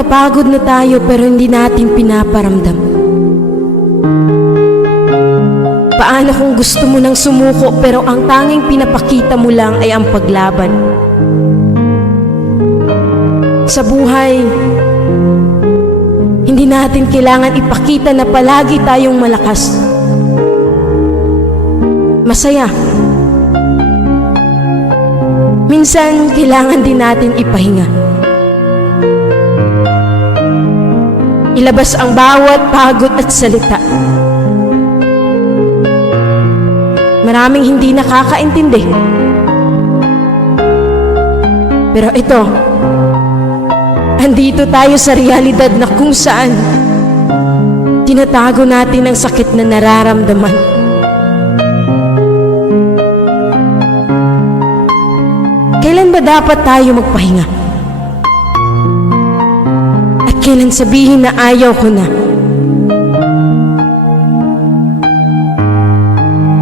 napagod na tayo pero hindi natin pinaparamdam? Paano kung gusto mo nang sumuko pero ang tanging pinapakita mo lang ay ang paglaban? Sa buhay, hindi natin kailangan ipakita na palagi tayong malakas, masaya. Minsan, kailangan din natin ipahinga. Ilabas ang bawat pagod at salita. Maraming hindi nakakaintindi. Pero ito, andito tayo sa realidad na kung saan tinatago natin ang sakit na nararamdaman. Kailan ba dapat tayo magpahinga? At kailan sabihin na ayaw ko na?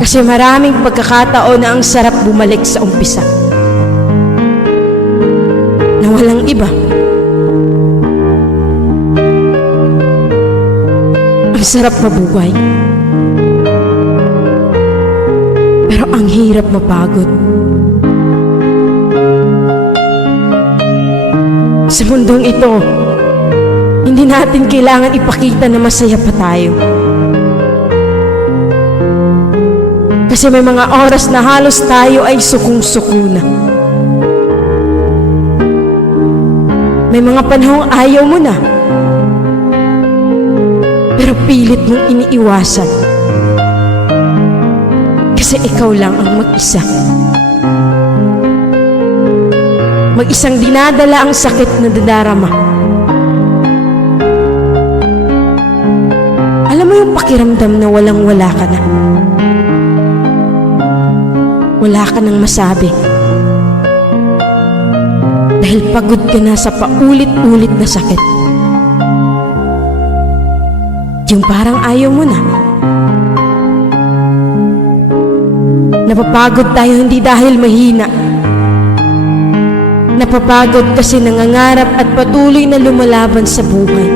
Kasi maraming pagkakataon na ang sarap bumalik sa umpisa, na walang iba. Ang sarap mabuhay, pero ang hirap mapagod. Sa mundong ito, hindi natin kailangan ipakita na masaya pa tayo. Kasi may mga oras na halos tayo ay sukong-suko na. May mga panahong ayaw mo na, pero pilit mong iniiwasan. Kasi ikaw lang ang mag-isa. Mag-isang dinadala ang sakit na dadarama. Alam mo yung pakiramdam na walang-wala ka na. Wala ka nang masabi. Dahil pagod ka na sa paulit-ulit na sakit. Yung parang ayaw mo na. Napapagod tayo hindi dahil mahina. Napapagod kasi nangangarap at patuloy na lumalaban sa buhay.